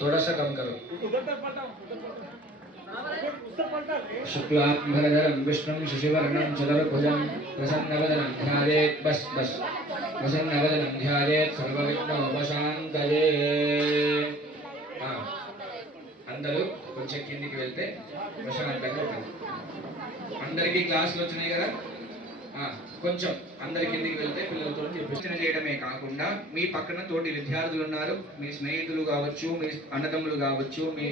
थोड़ा सा कम करो। शुक्लांबरधरं विष्णुं शशिवर्णं चतुर्भुजं प्रसन्नवदनं ध्यायेत् बस प्रसन्नवदनं ध्यायेत् सर्वविघ्नोपशान्तये। అందరూ కొంచెం కిందికి వెళ్తే ప్రశాంతంగా ఉంటుంది. అందరికీ క్లాసులు వచ్చినాయి కదా, కొంచెం అందరి కిందికి వెళ్తే పిల్లలతో ప్రశ్న చేయడమే కాకుండా మీ పక్కన తోటి విద్యార్థులు ఉన్నారు, మీ స్నేహితులు కావచ్చు, మీ అన్నదమ్ములు కావచ్చు, మీ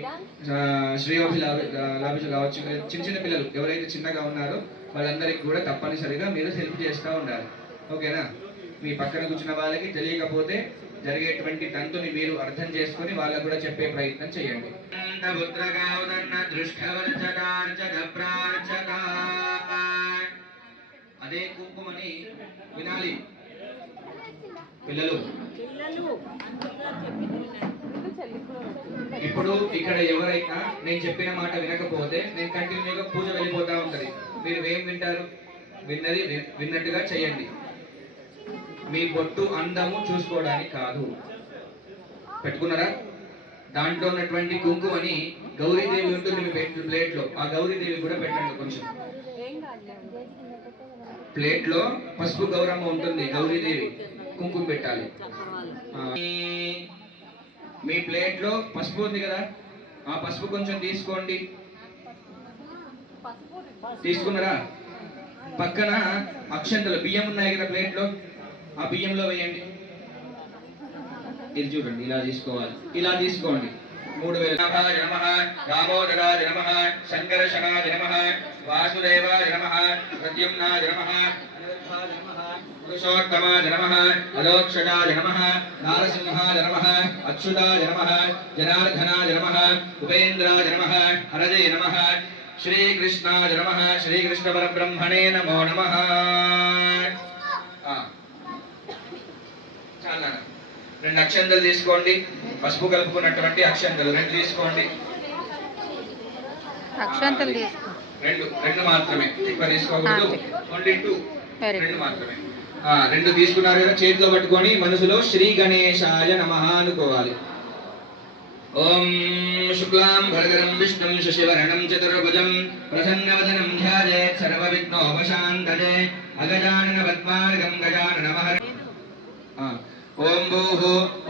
శ్రేయోభిలాభిషులు కావచ్చు, చిన్న చిన్న పిల్లలు ఎవరైతే చిన్నగా ఉన్నారో వాళ్ళందరికీ కూడా తప్పనిసరిగా మీరు హెల్ప్ చేస్తూ ఉండాలి. ఓకేనా? మీ పక్కన కూర్చున్న వాళ్ళకి తెలియకపోతే జరిగేటువంటి తంతుని మీరు అర్థం చేసుకొని వాళ్ళకు కూడా చెప్పే ప్రయత్నం చేయండి. అదే కుంకుమని వినాలి పిల్లలు. ఇప్పుడు ఇక్కడ ఎవరైనా నేను చెప్పిన మాట వినకపోతే నేను కంటిన్యూగా పూజ వెళ్ళిపోతా ఉంటది. మీరు ఏం వింటారు? విన్నది విన్నట్టుగా చేయండి. మీ బొట్టు అందము చూసుకోవడానికి కాదు. పెట్టుకున్నారా? దాంట్లో ఉన్నటువంటి కుంకుమని గౌరీదేవి ఉంటుంది మీ ప్లేట్ లో, ఆ గౌరీదేవి కూడా పెట్టండి. కొంచెం ప్లేట్ లో పసుపు గౌరమ్మ ఉంటుంది, గౌరీదేవి కుంకుమ పెట్టాలి. మీ ప్లేట్ లో పసుపు ఉంది కదా, ఆ పసుపు కొంచెం తీసుకోండి. తీసుకున్నారా? పక్కన అక్షంతలు బియ్యం ఉన్నాయి కదా ప్లేట్ లో, ఆ బియ్యంలో వేయండి. ఇది చూడండి, ఇలా తీసుకోవాలి. ఇలా తీసుకోండి. 3000 నమః, దామోదరాయ నమః, సంకర్షణాయ నమః, వాసుదేవాయ నమః, ప్రద్యుమ్నాయ నమః, అనిరుద్ధాయ నమః, పురుషోత్తమాయ నమః, అలోక్షజాయ నమః, నారసింహాయ నమః, అచ్యుతాయ నమః, జనార్దనాయ నమః, ఉపేంద్రాయ నమః, హరజే నమః, శ్రీకృష్ణాయ నమః, శ్రీకృష్ణ పరబ్రహ్మణే నమో నమః. చాలా 2 అక్షంతలు తీసుకోండి. పసుపు కలుపుకున్నటువంటి అక్షంతలు 2 తీసుకోండి. అక్షంతలు తీసుకో. 2 మాత్రమే, ఎక్కువ తీసుకోకూడదు. ఓన్లీ 2 మాత్రమే. 2 తీసుకున్నారు కదా, చేతిలో పట్టుకొని మనసులో శ్రీ గణేశాయ నమః అనుకోవాలి. ఓం శుక్లాం భరధరం విష్ణుం శశివర్ణం చతుర్భుజం ప్రసన్నవదనం ధ్యాయేత్ సర్వవిఘ్నోపశాంతయే. అగజానన పద్మార్గం గజానన మహర్షి. ఓం భూః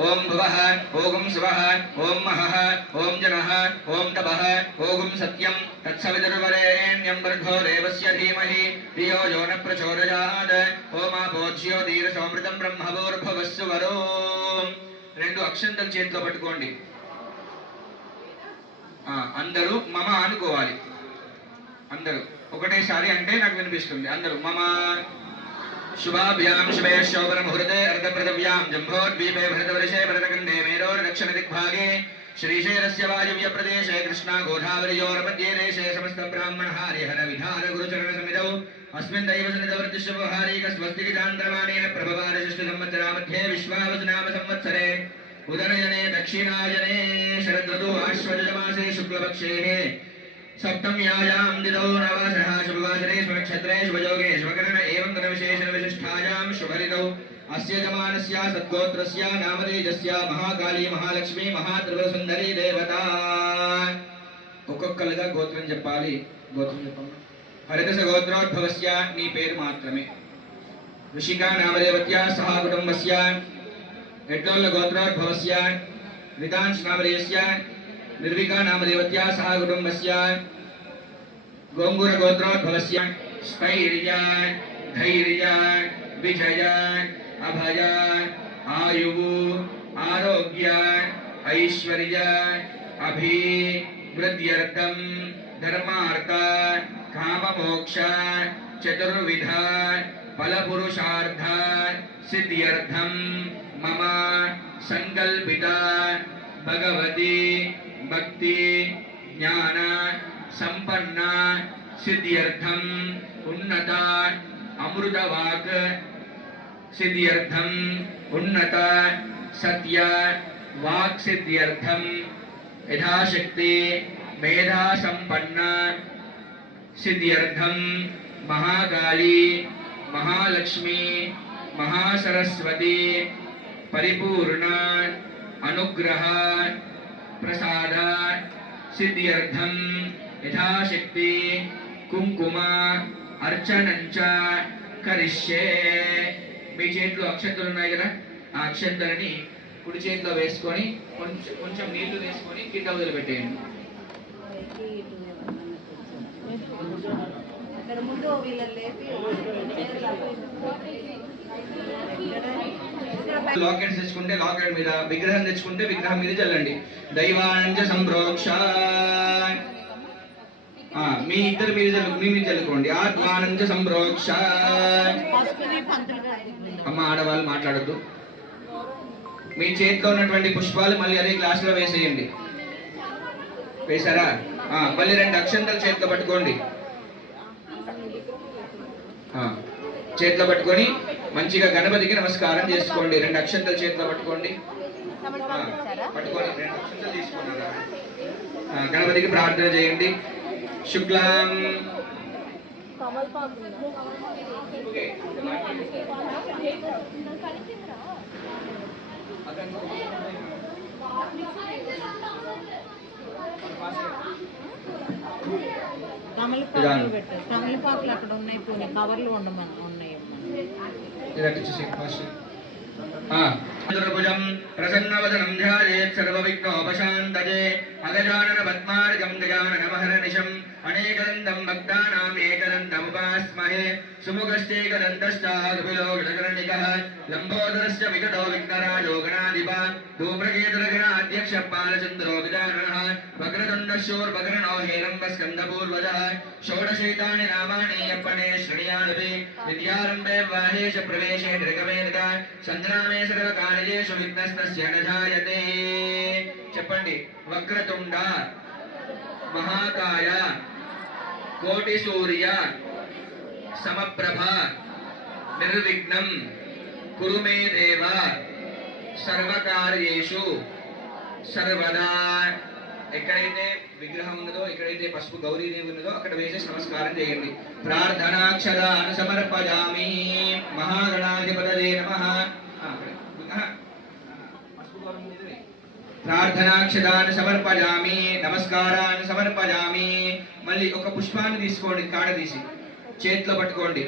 ఓం భువః ఓం శివః ఓం మహః ఓం జనః ఓం తపః ఓం సత్యం తత్సవితుర్వరేణ్యం భర్గో దేవస్య ధీమహి ధియో యో న ప్రచోదయాత్. ఓమాపో జ్యోతిరసోమృతం బ్రహ్మభూర్భువస్సు వరో. 2 అక్షంతలు చేతిలో పట్టుకోండి. అందరూ మమ అనుకోవాలి. అందరూ ఒకటేసారి అంటే నాకు వినిపిస్తుంది. అందరూ మమ. शुभाभ्याम शुभे शोभन मुहूर्ते अर्धप्रदव्यां जम्भोद्वीपे भरतवर्षे भरतखण्डे मेरोर दक्षिण दिग्भागे श्रीशैलस्य वायव्य प्रदेशे कृष्णा गोदावरीयोर्मध्ये देशे समस्त ब्राह्मण हरिहर विधान गुरुचरण समितौ अस्मिन् दैव सनिधवर्तिष्यवहारीक स्वस्तिक चान्द्रमानेन प्रभवार षष्ठ संवत्सरामध्ये विश्वावसुनाम संवत्सरे उदयजने दक्षिणायने शरदृतु आश्वयुजमासे शुक्लपक्षे सप्तम्यायां दिनौ नवसः शुभवासरे शुभनक्षत्रे शुभयोगे शुभकरण एवं गुणविशेषण विशिष्टायां शुभऋतौ अस्य जमानस्य सद्गोत्रस्य नामतेजस्य महाकाली महालक्ष्मी महात्रिपुरसुन्दरी देवता. ఒక్కొక్కలుగా గోత్రం చెప్పాలి. గోత్రం చెప్పండి. హరిదశ గోత్రోద్భవస్య నీ పేరు మాత్రమే. ఋషికా నామదేవత్య సహ కుటుంబస్య. ఎడ్లోల్ల గోత్రోద్భవస్య రితాంశ్ నామదేవస్య నిర్వికా నామదేవత్య సహ కుటుంబస్య. గోంగూర గోత్రోద్భవస్య స్థైర్య ధైర్య విజయ అభయ ఆయువు ఆరోగ్య ఐశ్వర్య అభివృద్ధ్యర్థం ధర్మార్థ కామమోక్ష చతుర్విధ ఫలపురుషార్థ సిద్ధ్యర్థం మమ సంకల్పిత భగవతి భక్తి జ్ఞాన సంపన్న సిద్ధ్యర్థం ఉన్నత అమృతవాక్ సిద్ధ్యర్థం ఉన్నత సత్య వాక్ సిద్ధ్యర్థం యథాశక్తి మేధా సంపన్న సిద్ధ్యర్థం మహాకాళీ మహాలక్ష్మి మహాసరస్వతి పరిపూర్ణ అనుగ్రహ ప్రసాద సిద్ధ్యర్థం యథాశక్తి కుంకుమ అర్చనంచ కరిష్యే. మీ చేతిలో అక్షంతలు ఉన్నాయి కదా, ఆ అక్షంతలని కుడి చేతిలో వేసుకొని కొంచెం నీళ్లు వేసుకొని కింద వదిలిపెట్టేయండి. లాకెట్స్ తెచ్చుకుంటే లాకెట్ మీద, విగ్రహం తెచ్చుకుంటే విగ్రహం మీద చల్లండి. దైవానంచ సంప్రోక్ష, మీ ఇద్దరు మీద మీ మీద చల్లుకోండి. ఆత్మానంచ సంప్రోక్ష. అమ్మ ఆడవాళ్ళు మాట్లాడద్దు. మీ చేతిలో ఉన్నటువంటి పుష్పాలు మళ్ళీ అదే గ్లాసులో వేసేయండి. వేసారా? మళ్ళీ 2 అక్షంతలు చేతిలో పట్టుకోండి. చేతిలో పట్టుకొని మంచిగా గణపతికి నమస్కారం చేసుకోండి. 2 అక్షంతలు చేతిలో పట్టుకోండి. పట్టుకొని 2 అక్షంతలు తీసుకున్నారా? గణపతికి ప్రార్థన చేయండి. శుక్లాం తమలపాకులు అక్కడ ఉన్నాయి, పోనీ కవర్లు ఉండమని ఉన్నాయి. చతుర్భుజం ప్రసన్నవదనం ధ్యాయేత్ సర్వవిఘ్నోపశాంతయే. అగజానన పద్మార్గం గజాననమహర్నిశం అనేకదంతం భక్తానాం ఏకదంతముపాస్మహే. సుముఖశ్చేకదంతశ్చాదుభిలోకటకర్ణికః లంబోదరస్య వికటో విఘ్నరాజో గణాధిప ధూమ్రకేతురగణాధ్యక్ష పాలచంద్రో విదానః వక్రతుండశూర్పకర్ణో హేరంబస్కందపూర్వజः షోడశైతాని నామాని అప్పనే శ్రేయానపి విద్యారంభే వాహేష ప్రవేశే నిర్గమేత సంగ్రామే సకల కార్యేషు విఘ్నస్తస్య న జాయతే. చెప్పండి. వక్రతుండ మహాకాయ కోటి సూర్య సమప్రభ నిర్విఘ్నం కురు మే దేవ సర్వకార్యేషు సర్వదా. ఎక్కడైతే విగ్రహం ఉన్నదో, ఎక్కడైతే పసుపు గౌరీదేవి ఉన్నదో అక్కడ వేసేసి నమస్కారం చేయండి. ప్రార్థనాక్షరాన్ని సమర్పయామి. మహాగణాధిపతయే నమః. ప్రార్థనాక్షరాన్ని సమర్పయామి, నమస్కారాన్ని సమర్పయామి. మళ్ళీ ఒక పుష్పాన్ని తీసుకోండి, కాడ తీసి చేతిలో పట్టుకోండి.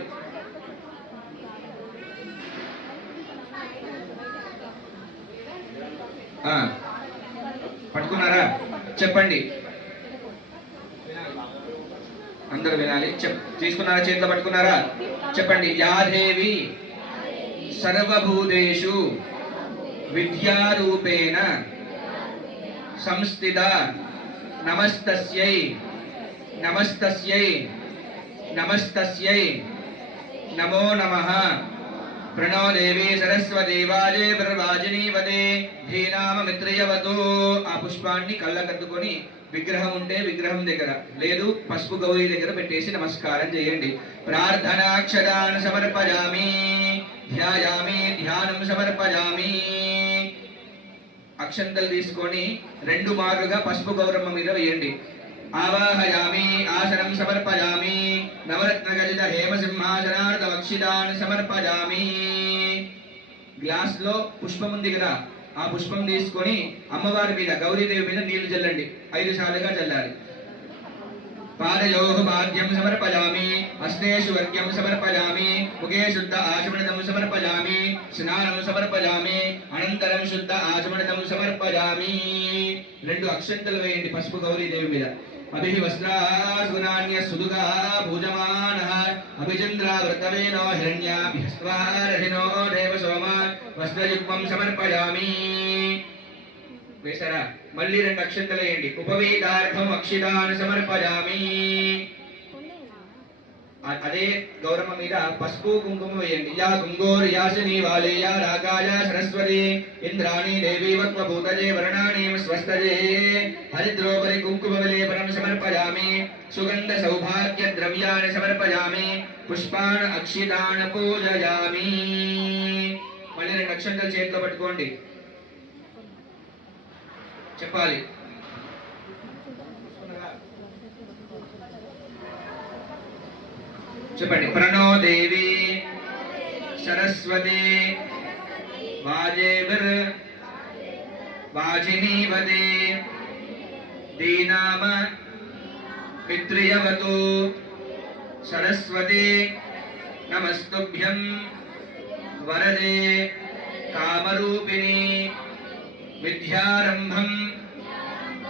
పట్టుకున్నారా? చెప్పండి. అందరూ వినాలి. తీసుకున్నారా? చేతిలో పట్టుకున్నారా? చెప్పండి. యాదేవి సర్వభూతేషు విద్యారూపేణ సంస్థిత నమస్తస్యై నమస్తస్యై నమస్తస్యై నమో నమః. ప్రణో దేవి సరస్వతి వాజే బ్రవాజినీవతే ధీనామ మిత్రయవతో. ఆ పుష్పాన్ని కళ్ళకద్దుకొని విగ్రహం ఉంటే విగ్రహం దగ్గర, లేదు పసుపు గౌరీ దగ్గర పెట్టేసి నమస్కారం చేయండి. ప్రార్థనాక్షరాన్ని సమర్పయామి, ధ్యాయామి, ధ్యానం సమర్పయామి. అక్షంతలు తీసుకొని 2 మారుగా పసుపు గౌరమ్మ మీద వేయండి. ఆవాహయామి, ఆసనం సమర్పయామి. నవరత్న గజిత హేమ సింహాసనార్థ వక్షితాన్ని సమర్పయామి. గ్లాస్ లో పుష్పం ఉంది కదా, ఆ పుష్పం తీసుకొని అమ్మవారి మీద, గౌరీదేవి మీద నీళ్లు చల్లండి. 5 సార్లుగా చల్లాలి. పాదయోః పాద్యం సమర్పయామి, హస్తేషు వర్గ్యం సమర్పయామి, ముఖే శుద్ధ ఆచమనితం సమర్పయామి, స్నానం సమర్పయామి, అనంతరం శుద్ధ ఆచమనితం సమర్పయామి. 2 అక్షంతలు వేయండి పసుపు గౌరీదేవి మీద. అభిః వస్త్రాసునాన్య సుదుగా పూజమానః అభిచంద్రావృతవేనో హిరణ్యాభ్యస్వారహినో దేవ సోమ వస్త్రయుగ్మం సమర్పయామి. వేసారా? మళ్ళీ 2 అక్షంతలు వేయండి. ఉపవేదార్థం అక్షితాన్ని సమర్పయామి. అదే గౌరమ్మ మీద పసుపు కుంకుమ వేయండి. యా కుంగోర్ యాసిని వాలే యా రాకాయ సరస్వతి ఇంద్రాణి దేవి వక్వభూతజే వర్ణాని స్వస్తజే హరిద్రోపరి కుంకుమ విలేపనం సమర్పయామి. సుగంధ సౌభాగ్య ద్రవ్యాన్ని సమర్పయామి. పుష్పాన్ అక్షితాన్ పూజయామి. మళ్ళీ 2 అక్షంతలు చేతిలో పట్టుకోండి. చెప్పాలి. చెప్పండి. ప్రణో దేవి సరస్వతి वाजेभिर् वाजिनीवते दीनाम पितृयवतु सरस्वती नमस्तुभ्यं वरदे कामरूपिणी विद्यारंभं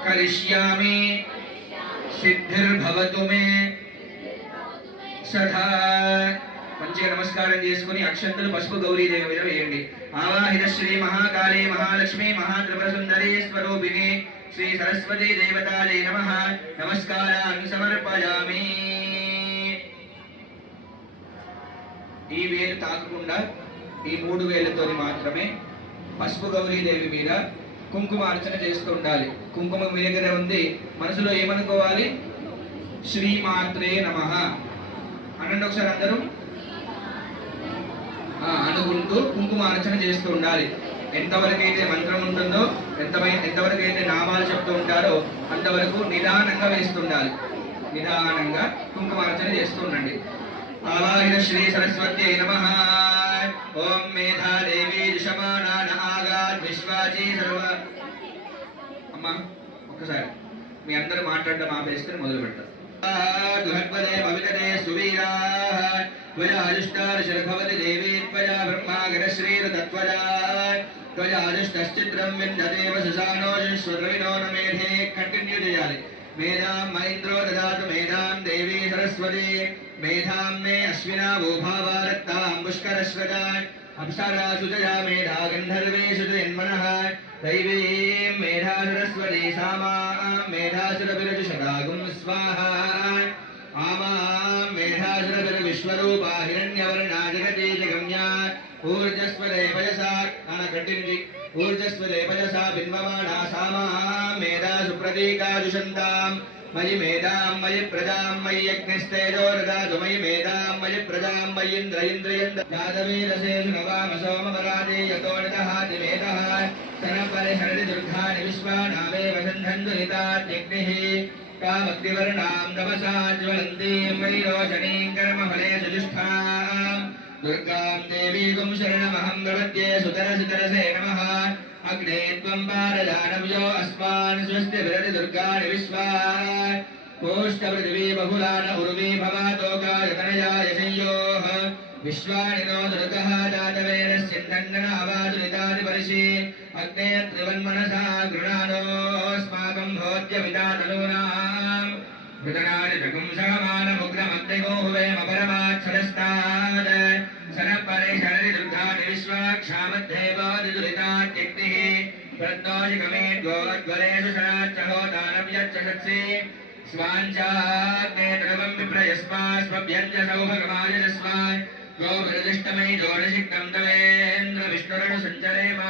करिष्यामि सिद्धिर्भवतु मे सदा మంచిగా నమస్కారం చేసుకుని అక్షంతలు పసుపు గౌరీదేవి మీద వేయండి. ఆవాహిత శ్రీ మహాకాళీ మహాలక్ష్మి మహాత్రిపుర సుందరీ స్వరూపిణి శ్రీ సరస్వతీ దేవతాయై నమః. నమస్కారాన్ని సమర్పయామి. ఈ వేలు తాకకుండా ఈ 3 వేలతోని మాత్రమే పసుపు గౌరీదేవి మీద కుంకుమార్చన చేస్తూ ఉండాలి. కుంకుమ మీ దగ్గర ఉంది, మనసులో ఏమనుకోవాలి? శ్రీమాత్రే నమః అనండి ఒకసారి అందరూ. అనుకుంటూ కుంకుమార్చన చేస్తూ ఉండాలి. ఎంతవరకైతే మంత్రం ఉంటుందో, ఎంతవరకైతే నామాలు చెప్తూ ఉంటారో అంతవరకు నిదానంగా వేస్తుండాలి. నిదానంగా కుంకుమార్చన చేస్తూ ఉండండి. ఆవాహిత శ్రీ సరస్వత్యై నమః. ఓం మేధాదేవి దిశమానాన ఆగాత్ విశ్వాచీ సర్వ. అమ్మా ఒక్కసారి మీ అందరూ మాట్లాడడం ఆపేస్తే మొదలు పెడతారు. దుహద్వదే భవితదే సువీరాః త్వయాజుష్టార్షర్భవతి దేవీ త్వయా బ్రహ్మాగరశ్రీర్ తత్వజా త్వయాజుష్టశ్చిత్రం విందదేవ సుసానోజుష్వద్రవినో నమేధే. కంటిన్యూ చేయాలి. మేధాం మైంద్రో దదాతు మేధాం దేవీ సరస్వతి మేధాం మే అశ్వినా భూభావారత్తాం పుష్కరశ్వజాన్ అప్సరాసు జయా మేధా గంధర్వేషు జన్మనః దైవీం మేధా సరస్వతి సామాం మేధాసురభిరజుషదాగుం స్వాహా ఆమాం మేధాసురభిర విశ్వరూపా హిరణ్యవర్ణా జగతి జగమ్యా ఊర్జస్వదేవయసా కంటిన్యూ ఊర్జస్వదేవయసా బిన్వమానా సామాం మేధాసు ప్రతీకాజుషంతాం మయి మేధాం మయి ప్రజాం మయి యజ్ఞస్తేజోరదాతు మయి మేధాం మయి ప్రజాం మయి ఇంద్ర ఇంద్రియంద జాతవేదసేషు నవామ సోమవరాజే యతో నిదహాతి మేధః సనపరిహరతి దుర్గాని విశ్వానామే వసంధంతు నితాత్యగ్నిః కామగ్నివర్ణాం తపసా జ్వలంతీం వైరోచనీం కర్మఫలేషు జిష్ఠాం దుర్గాం దేవీగుం శరణమహం ప్రపద్యే సుతరసితరసే నమః. అగ్నే త్వం పారజానవ్యో అస్మాన్ స్వస్తి విరతి దుర్గాని విశ్వా కోష్ట పృథివీ బహుళాన ఉర్వీ భవాతోకాయతనయాయ సంయోః విశ్వాని నో దుర్గః జాతవేదస్యందన అవాదు నితాని పరిషి అగ్నే త్రివన్మనసా గృణానోస్మాకం భోజ్య విదాతనూనాం హృదనాని జగుంసహమానముగ్రమగ్నిగోహువేమ పరమాక్షరస్తాద్ సనపరే శరది దుర్గాని విశ్వాక్షామద్ధేవాదిదురితాత్యగ్నిః ప్రత్నోజికమే ద్వోద్వరేషు శరాచ్చహోదానవ్యచ్చసత్సి స్వాంచాగ్నే తృవం విప్రయస్మాస్మభ్యంజ సౌభగమాయజస్వ గోభిరదిష్టమై జోడశిక్తం తవేంద్ర విష్ణురను సంచరేమ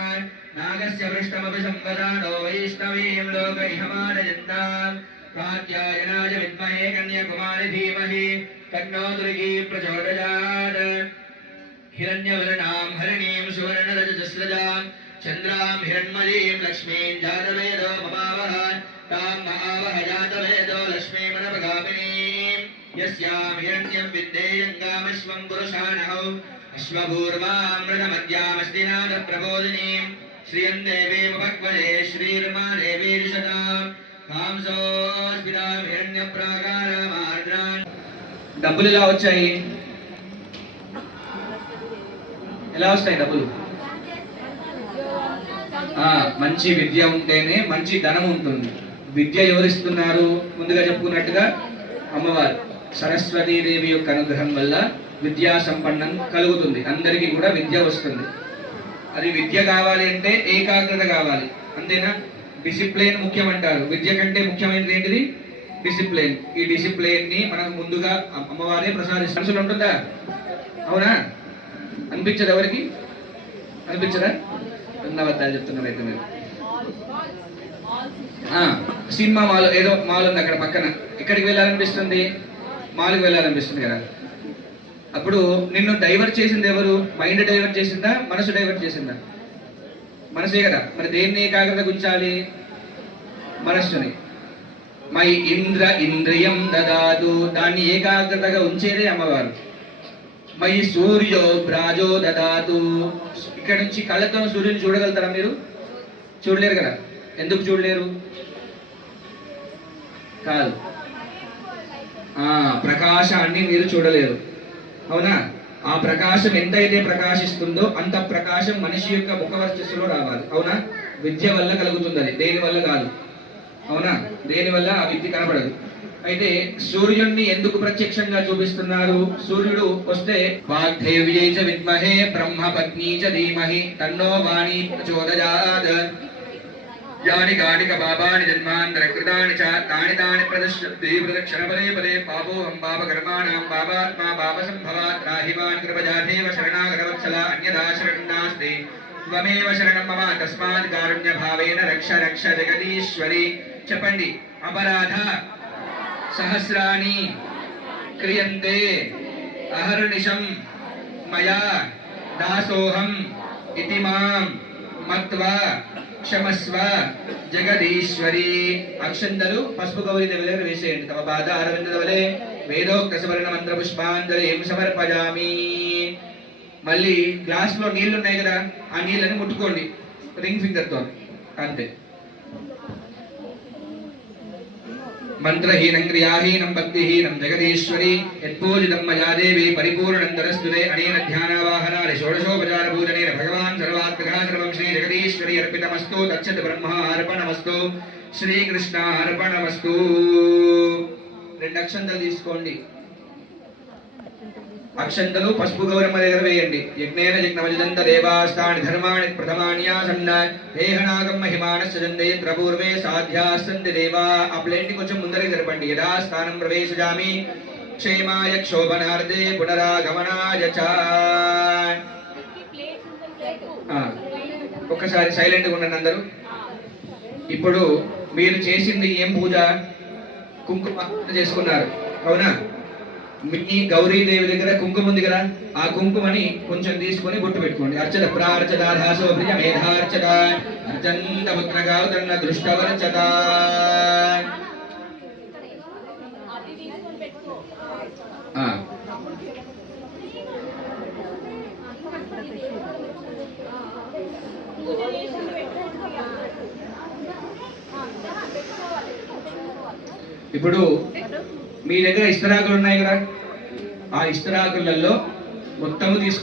నాగస్య పృష్టమపి సంవదానో వైష్ణవీం లోకైహమానయంతాం కాత్యాయనాయ విద్మహే కన్యాకుమారి ధీమహి తన్నో దుర్గి ప్రచోదయాత్. హిరణ్యవర్ణాం హరిణీం సువర్ణరజతస్రజాం చంద్రాం హిరణ్మయీం లక్ష్మీం జాతవేదో మమావహ తాం మహావహ జాతవేదో లక్ష్మీమనపగామినీం యస్యాం హిరణ్యం విద్యేయంగామశ్వం పురుషానహౌ అశ్వభూర్వామృతమద్యామస్తినాథ ప్రబోధినీం శ్రియం దేవీముపక్వదే శ్రీర్మా దేవీర్షతాం కాంసోస్మితాం హిరణ్యప్రాకారమార్ద్రాన్. డబ్బులు ఎలా వచ్చాయి? ఎలా వస్తాయి డబ్బులు? మంచి విద్య ఉంటేనే మంచి ధనం ఉంటుంది. విద్య ఎవరిస్తున్నారు? ముందుగా చెప్పుకున్నట్టుగా అమ్మవారు సరస్వతీదేవి యొక్క అనుగ్రహం వల్ల విద్యా సంపన్నం కలుగుతుంది. అందరికీ కూడా విద్య వస్తుంది. అది విద్య కావాలి అంటే ఏకాగ్రత కావాలి, అంతేనా? డిసిప్లిన్ ముఖ్యం అంటారు. విద్య కంటే ముఖ్యమైనది ఏంటిది? డిసిప్లిన్. ఈ డిసిప్లిన్ ని మనకు ముందుగా అమ్మవారే ప్రసాదిస్తారు. మనసులో ఉంటుందా? అవునా? అనిపించదు? ఎవరికి అనిపించదా? అన్నవద్దాలు చెప్తున్నారు అయితే మీరు. సినిమా మాల్, ఏదో మాల్ ఉంది అక్కడ పక్కన. ఎక్కడికి వెళ్ళాలనిపిస్తుంది? మాల్కి వెళ్ళాలనిపిస్తుంది కదా. అప్పుడు నిన్ను డైవర్ట్ చేసింది ఎవరు? మైండ్ డైవర్ట్ చేసిందా? మనసు డైవర్ట్ చేసిందా? మనసే కదా. మరి దేన్ని ఏకాగ్రత గుంచాలి? మనస్సుని. మై ఇంద్ర ఇంద్రియం దదాదు, దాన్ని ఏకాగ్రతగా ఉంచేదే అమ్మవారు. మయి సూర్యో బ్రాజో దదాతు. ఇక్కడ నుంచి కళ్ళతో సూర్యుని చూడగలుగుతారా మీరు? చూడలేరు కదా. ఎందుకు చూడలేరు? కాదు, ప్రకాశాన్ని మీరు చూడలేరు, అవునా? ఆ ప్రకాశం ఎంతైతే ప్రకాశిస్తుందో అంత ప్రకాశం మనిషి యొక్క ముఖవర్చస్సులో రావాలి, అవునా? విద్య వల్ల కలుగుతుంది, అది దేని వల్ల కాదు, అవునా? దేని వల్ల ఆ విద్య కనబడదు. అయితే సూర్యుడిని ఎందుకు ప్రత్యక్షంగా చూపిస్తున్నారు? సూర్యుడు వస్తే వాగ్దేవ్యై చ విద్మహే బ్రహ్మపత్నీ చ ధీమహి తన్నో వాణి ప్రచోదయాత్. యాని గానిక పాపాని జన్మాంతరకృతాని చ తాని తాని ప్రదశ్యతి ప్రదక్షిణ పదే పదే పాపోహం పాపకర్మాణాం పాపాత్మా పాపసంభవాత్ రాహిమాన్ కృపజాదేవ శరణాగతవత్సల అన్యదా శరణం నాస్తి త్వమేవ శరణం మమ తస్మాత్ కారుణ్య భావేన రక్ష రక్ష జగదీశ్వరి. చెప్పండి. అపరాధ సహస్రాణి క్రియంతే అహర్నిశం మయా దాసోహం ఇతి మాం మత్వా క్షమస్వ జగదీశ్వరి. అక్షంతలు పసుపు గౌరీ దేవి దగ్గర వేసేయండి. తమ పాద అరవిందవలే వేదోక్త సవర్ణ మంత్ర పుష్పాంజలిం సమర్పయామి. మళ్ళీ గ్లాస్ లో నీళ్లు ఉన్నాయి కదా, ఆ నీళ్ళని ముట్టుకోండి రింగ్ ఫింగర్ తో, అంతే. మంత్రహీనం క్రియాహీనం భక్తిహీనం జగదీశ్వరి యత్పూజితం మయా దేవి పరిపూర్ణంతరస్తుతే అనేన ధ్యానావాహనాది షోడశోపచార పూజనేన భగవాన్ సర్వాత్మగా సర్వం శ్రీ జగదీశ్వరి అర్పితమస్తు. తచ్చత్ బ్రహ్మ అర్పణమస్తు. శ్రీకృష్ణ అర్పణమస్తు. 2 అక్షంతలు తీసుకోండి. అక్షంతలు పసుపు గౌరమ్మ దగ్గర వేయండి. యజ్ఞేన యజ్ఞమజిదంత దేవాస్తాని ధర్మాణి ప్రథమాన్యాసన్న దేహనాగం మహిమానస్య జందయత్ర పూర్వే సాధ్యాస్సంతి దేవా. ఆ ప్లేట్ ని కొంచెం ముందరికి జరపండి. యదా స్థానం ప్రవేశయామి క్షేమాయ క్షోభనార్థే పునరాగమనాయ చ. ఒక్కసారి సైలెంట్ గా ఉండండి అందరూ. ఇప్పుడు మీరు చేసింది ఏం పూజ? కుంకుమ చేసుకున్నారు, అవునా? మీ గౌరీదేవి దగ్గర కుంకుమ ఉంది కదా, ఆ కుంకుమని కొంచెం తీసుకొని బొట్టు పెట్టుకోండి. అర్చత ప్రార్చత దాసో ప్రియ మేధార్చత అర్చంత పుత్రగావుతన్న దృష్టవర్చత. ఇప్పుడు మీ దగ్గర ఇస్తరాకులు ఉన్నాయి కదా, ఆ ఇస్తరాకులలో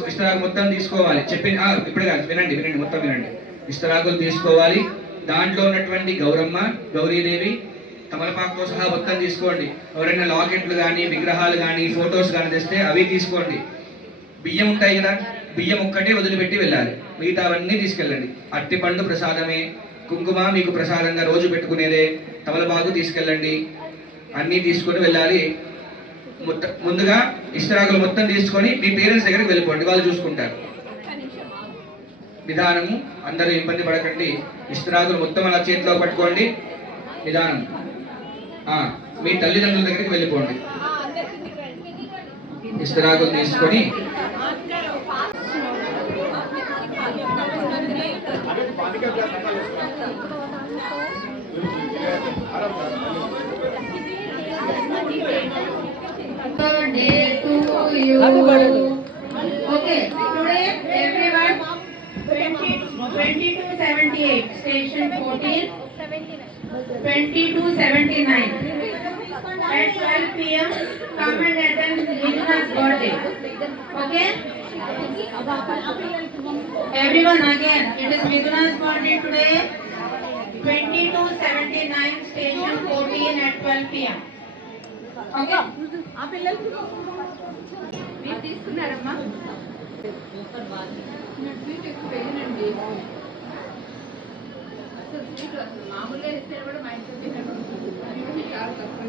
ఇస్తరాకు మొత్తం తీసుకోవాలి. ఇప్పుడు కాదు, వినండి వినండి, మొత్తం వినండి. ఇస్తరాకులు తీసుకోవాలి. దాంట్లో ఉన్నటువంటి గౌరమ్మ గౌరీదేవి తమలపాకుతో సహా మొత్తం తీసుకోండి. ఎవరైనా లాకెట్లు కానీ విగ్రహాలు కానీ ఫొటోస్ కానీ తెస్తే అవి తీసుకోండి. బియ్యం ఉంటాయి కదా, బియ్యం ఒక్కటే వదిలిపెట్టి వెళ్ళాలి, మిగతావన్నీ తీసుకెళ్ళండి. అట్టిపండు ప్రసాదమే, కుంకుమ మీకు ప్రసాదంగా రోజు పెట్టుకునేదే, తమలపాకు తీసుకెళ్ళండి, అన్నీ తీసుకొని వెళ్ళాలి. ముందుగా ఇస్తరాకులు మొత్తం తీసుకొని మీ పేరెంట్స్ దగ్గరికి వెళ్ళిపోండి, వాళ్ళు చూసుకుంటారు. నిదానము, అందరూ ఇబ్బంది పడకండి. ఇస్తరాకులు మొత్తం అలా చేతిలో పట్టుకోండి, నిదానం. మీ తల్లిదండ్రుల దగ్గరికి వెళ్ళిపోండి. ఇస్తరాకులు తీసుకొని Day to you. Okay, today everyone 2278 station 14 2279 at 12 p.m. come and attend Nidhuna's birthday. Okay, everyone, again it is Nidhuna's birthday today. 2279 station 14 at 12 p.m. Okay, ఆ పిల్లలు మీరు తీసుకున్నారమ్మా. వెళ్ళినండి అసలు మామూలుగా ఇస్తే కూడా మా ఇంట్లో చాలా తక్కువ.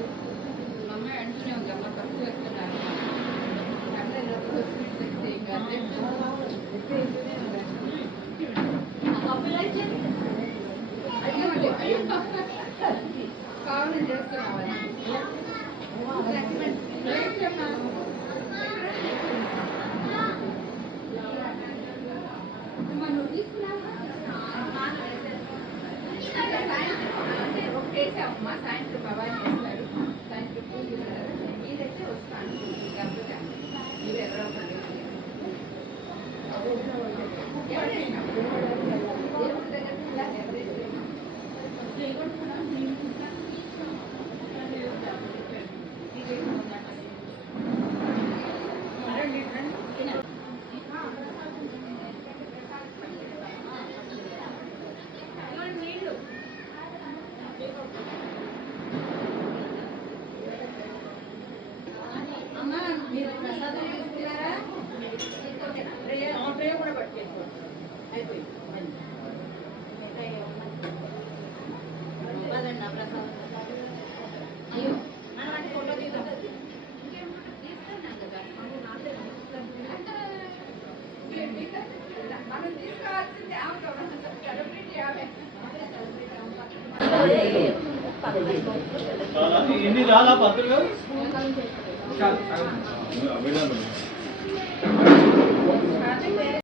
మా అమ్మాయి అంటూనే ఉంది, అమ్మ తక్కువ వేస్తున్నారు కావాలని చేస్తున్నావా? చేసామమ్మా, సాయంత్రం బాబా చేస్తారు, సాయంత్రం పూజ చేస్తారు. మీరైతే వస్తాను, మీరు ఎవరో అమ్మా మీరు ప్రసాదం తీసుకున్నారా? ట్రే కూడా పట్టుకెళ్ళిపోండి. అయిపోయింది. పదండి ఆ ప్రసాదం. అయ్యో మనం అంటే ఫోటో తీద్దాం. తీసుకున్నాం కదా మనం తీసుకోవాల్సింది ఎన్ని చాలా పత్రిక ఆమె